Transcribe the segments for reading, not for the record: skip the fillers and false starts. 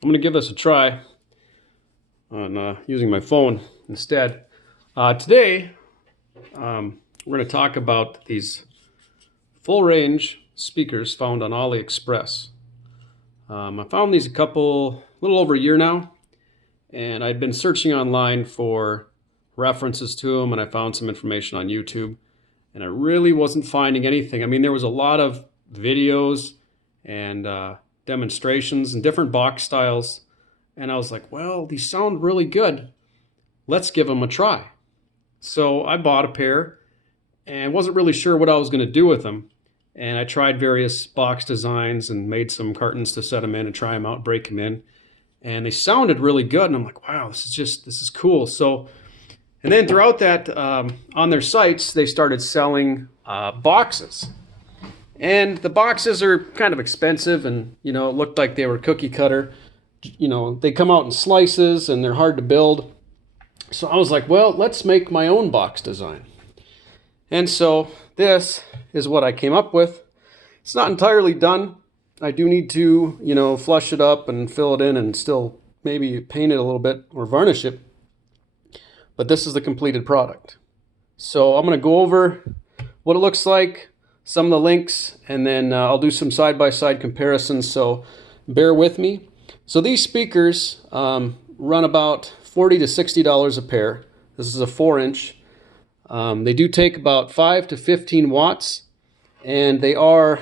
I'm going to give this a try on using my phone instead. Today, we're going to talk about these full range speakers found on AliExpress. I found these a little over a year now, and I'd been searching online for references to them, and I found some information on YouTube, and I really wasn't finding anything. I mean, there was a lot of videos and demonstrations and different box styles, and I was like, well, these sound really good. Let's give them a try. So I bought a pair and wasn't really sure what I was going to do with them. And I tried various box designs and made some cartons to set them in and try them out, break them in. And they sounded really good. And I'm like, wow, this is cool. So, and then throughout that, on their sites, they started selling boxes. And the boxes are kind of expensive, and it looked like they were cookie cutter. They come out in slices and they're hard to build. So I was like, well, let's make my own box design. And so this is what I came up with. It's not entirely done. I do need to, flush it up and fill it in and still maybe paint it a little bit or varnish it. But this is the completed product. So I'm going to go over what it looks like, some of the links, and then I'll do some side-by-side comparisons, so bear with me. So these speakers run about $40 to $60 a pair. This is a 4-inch. They do take about 5 to 15 watts, and they are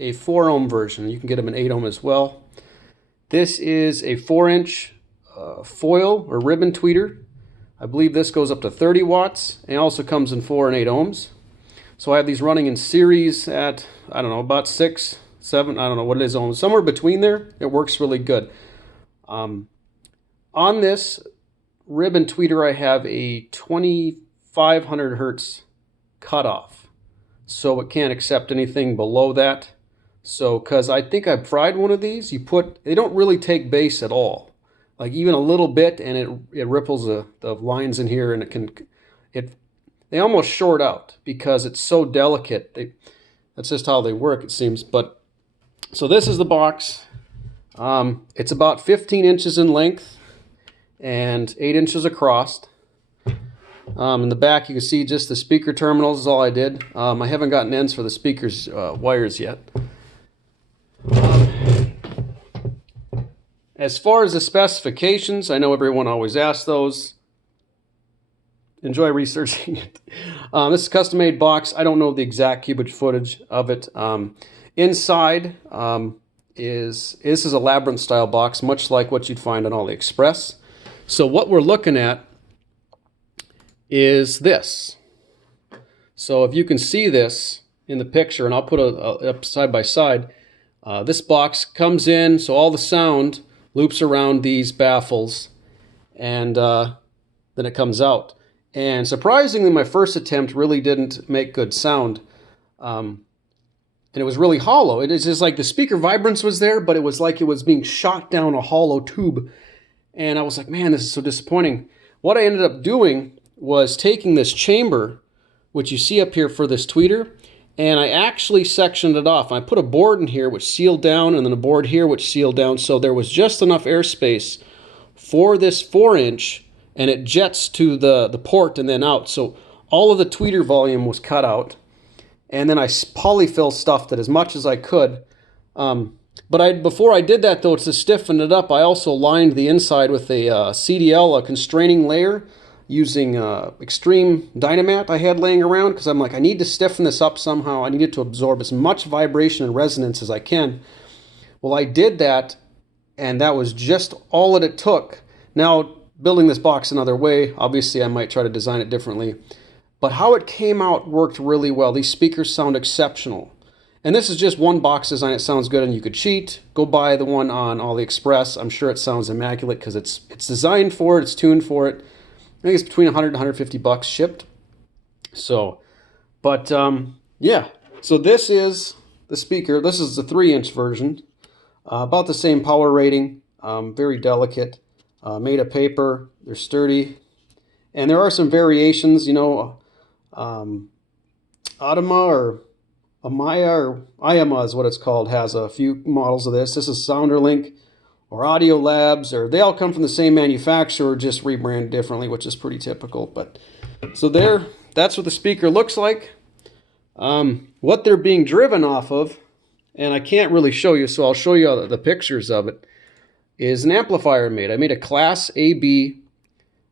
a 4-ohm version. You can get them in 8-ohm as well. This is a 4-inch foil or ribbon tweeter. I believe this goes up to 30 watts, and also comes in 4 and 8 ohms. So I have these running in series at, I don't know, about 6, 7, I don't know what it is, ohms. Somewhere between there. It works really good. On this ribbon tweeter, I have a 2500 hertz cutoff. So it can't accept anything below that. So, because I think I've tried one of these, they don't really take bass at all. Like even a little bit, and it ripples the lines in here, and they almost short out because it's so delicate. That's just how they work, it seems. But so this is the box. It's about 15 inches in length and 8 inches across. In the back, you can see just the speaker terminals is all I did. I haven't gotten ends for the speakers wires yet. As far as the specifications, I know everyone always asks those. Enjoy researching it. This is a custom-made box. I don't know the exact cubic footage of it. Inside this is a labyrinth-style box, much like what you'd find on AliExpress. So what we're looking at is this. So if you can see this in the picture, and I'll put it up side by side, this box comes in, so all the sound loops around these baffles, and then it comes out. And surprisingly, my first attempt really didn't make good sound. And it was really hollow. It is just like the speaker vibrance was there, but it was like it was being shot down a hollow tube. And I was like, man, this is so disappointing. What I ended up doing was taking this chamber, which you see up here for this tweeter, and I actually sectioned it off. I put a board in here which sealed down, and then a board here which sealed down, so there was just enough airspace for this 4-inch, and it jets to the port and then out. So all of the tweeter volume was cut out, and then I polyfill stuffed it as much as I could. But before I did that, though, to stiffen it up, I also lined the inside with a CDL, a constraining layer, using extreme Dynamat I had laying around, because I'm like, I need to stiffen this up somehow. I need it to absorb as much vibration and resonance as I can. Well, I did that, and that was just all that it took. Now, building this box another way, obviously I might try to design it differently, but how it came out worked really well. These speakers sound exceptional. And this is just one box design. It sounds good, and you could cheat. Go buy the one on AliExpress. I'm sure it sounds immaculate because it's designed for it, it's tuned for it. I think it's between 100 and 150 bucks shipped. So, but yeah. So this is the speaker. This is the 3-inch version. About the same power rating. Very delicate. Made of paper. They're sturdy. And there are some variations, Atama or Amaya or Iama is what it's called, has a few models of this. This is Sounderlink or Audio Labs, or they all come from the same manufacturer, just rebranded differently, which is pretty typical. But so that's what the speaker looks like. What they're being driven off of, and I can't really show you, so I'll show you the pictures of it, is an amplifier I made a Class AB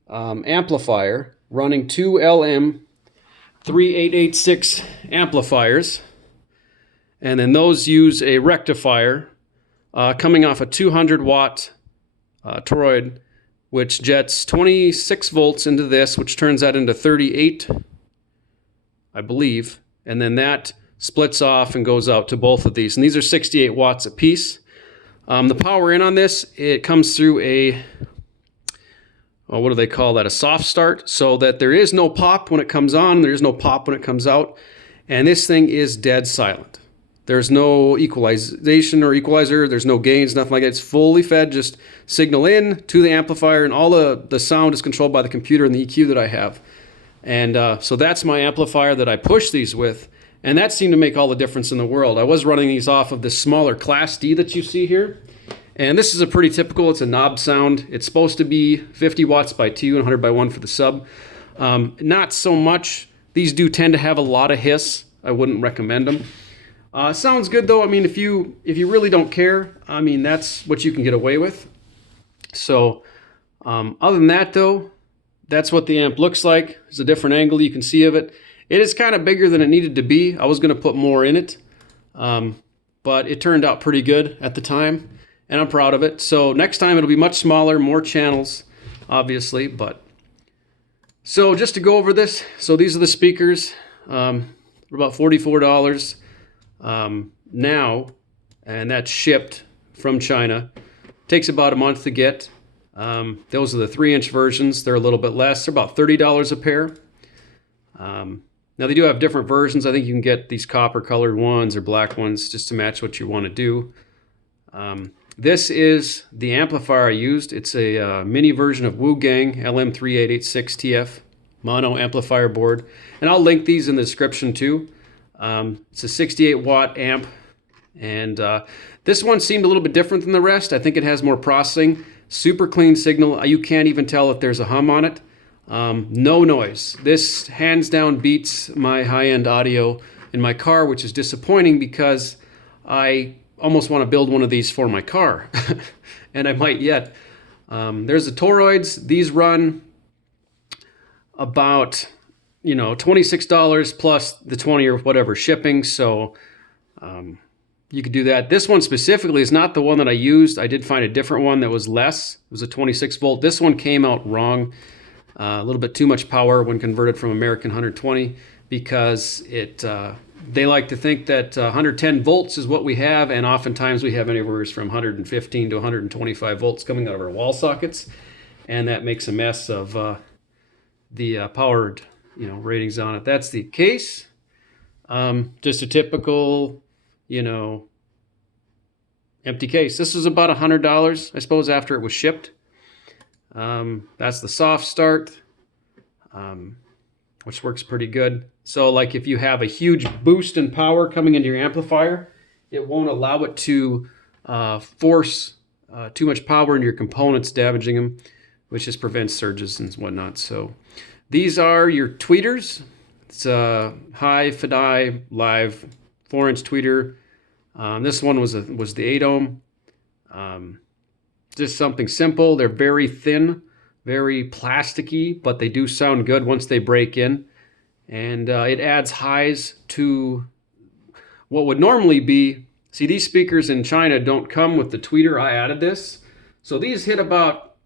amplifier running two LM3886 amplifiers, and then those use a rectifier coming off a 200 watt toroid, which jets 26 volts into this, which turns that into 38, I believe, and then that splits off and goes out to both of these, and these are 68 watts a piece. The power in on this, it comes through a, what do they call that, a soft start, so that there is no pop when it comes on, there is no pop when it comes out, and this thing is dead silent. There's no equalization or equalizer, there's no gains, nothing like that. It's fully fed, just signal in to the amplifier, and all the sound is controlled by the computer and the EQ that I have. And so that's my amplifier that I push these with, and that seemed to make all the difference in the world. I was running these off of this smaller Class D that you see here, and this is a pretty typical, it's a knob sound. It's supposed to be 50 watts by 2 and 100 by 1 for the sub. Not so much. These do tend to have a lot of hiss. I wouldn't recommend them. Sounds good though. I mean, if you really don't care, I mean, that's what you can get away with. So other than that though, that's what the amp looks like. There's a different angle you can see of it. It is kind of bigger than it needed to be. I was going to put more in it, but it turned out pretty good at the time, and I'm proud of it. So next time it'll be much smaller, more channels, obviously. But so just to go over this, so these are the speakers. They're about $44 now, and that's shipped from China. Takes about a month to get. Those are the 3-inch versions. They're a little bit less. They're about $30 a pair. Now they do have different versions. I think you can get these copper colored ones or black ones just to match what you want to do. This is the amplifier I used. It's a mini version of Wugang LM3886TF mono amplifier board. And I'll link these in the description too. It's a 68 watt amp. And this one seemed a little bit different than the rest. I think it has more processing. Super clean signal. You can't even tell if there's a hum on it. No noise. This hands down beats my high-end audio in my car, which is disappointing because I almost want to build one of these for my car. And I might yet. There's the toroids. These run about, $26 plus the 20 or whatever shipping. So you could do that. This one specifically is not the one that I used. I did find a different one that was less. It was a 26 volt. This one came out wrong. A little bit too much power when converted from American 120 because they like to think that 110 volts is what we have, and oftentimes we have anywhere from 115 to 125 volts coming out of our wall sockets, and that makes a mess of the powered ratings on it. That's the case. Just a typical empty case. This is about $100, I suppose, after it was shipped. That's the soft start, which works pretty good. So like if you have a huge boost in power coming into your amplifier, it won't allow it to force too much power into your components, damaging them, which just prevents surges and whatnot. So these are your tweeters. It's a high Fidai live 4-inch tweeter. This one was the 8-ohm. Just something simple. They're very thin, very plasticky, but they do sound good once they break in. And it adds highs to what would normally be. See, these speakers in China don't come with the tweeter. I added this. So these hit about,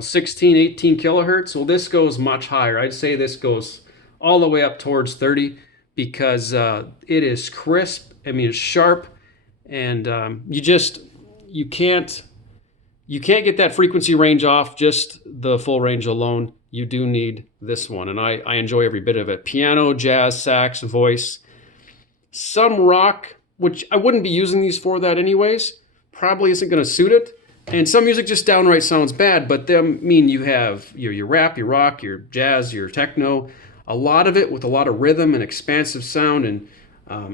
16, 18 kilohertz. Well, this goes much higher. I'd say this goes all the way up towards 30 because it is crisp. I mean, it's sharp. And you can't get that frequency range off just the full range alone. You do need this one, and I enjoy every bit of it. Piano, jazz, sax, voice, some rock, which I wouldn't be using these for that anyways. Probably isn't going to suit it. And some music just downright sounds bad, but you have your rap, your rock, your jazz, your techno, a lot of it with a lot of rhythm and expansive sound and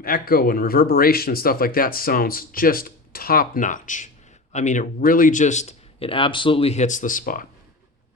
echo and reverberation and stuff like that sounds just top notch. I mean, it really just, it absolutely hits the spot.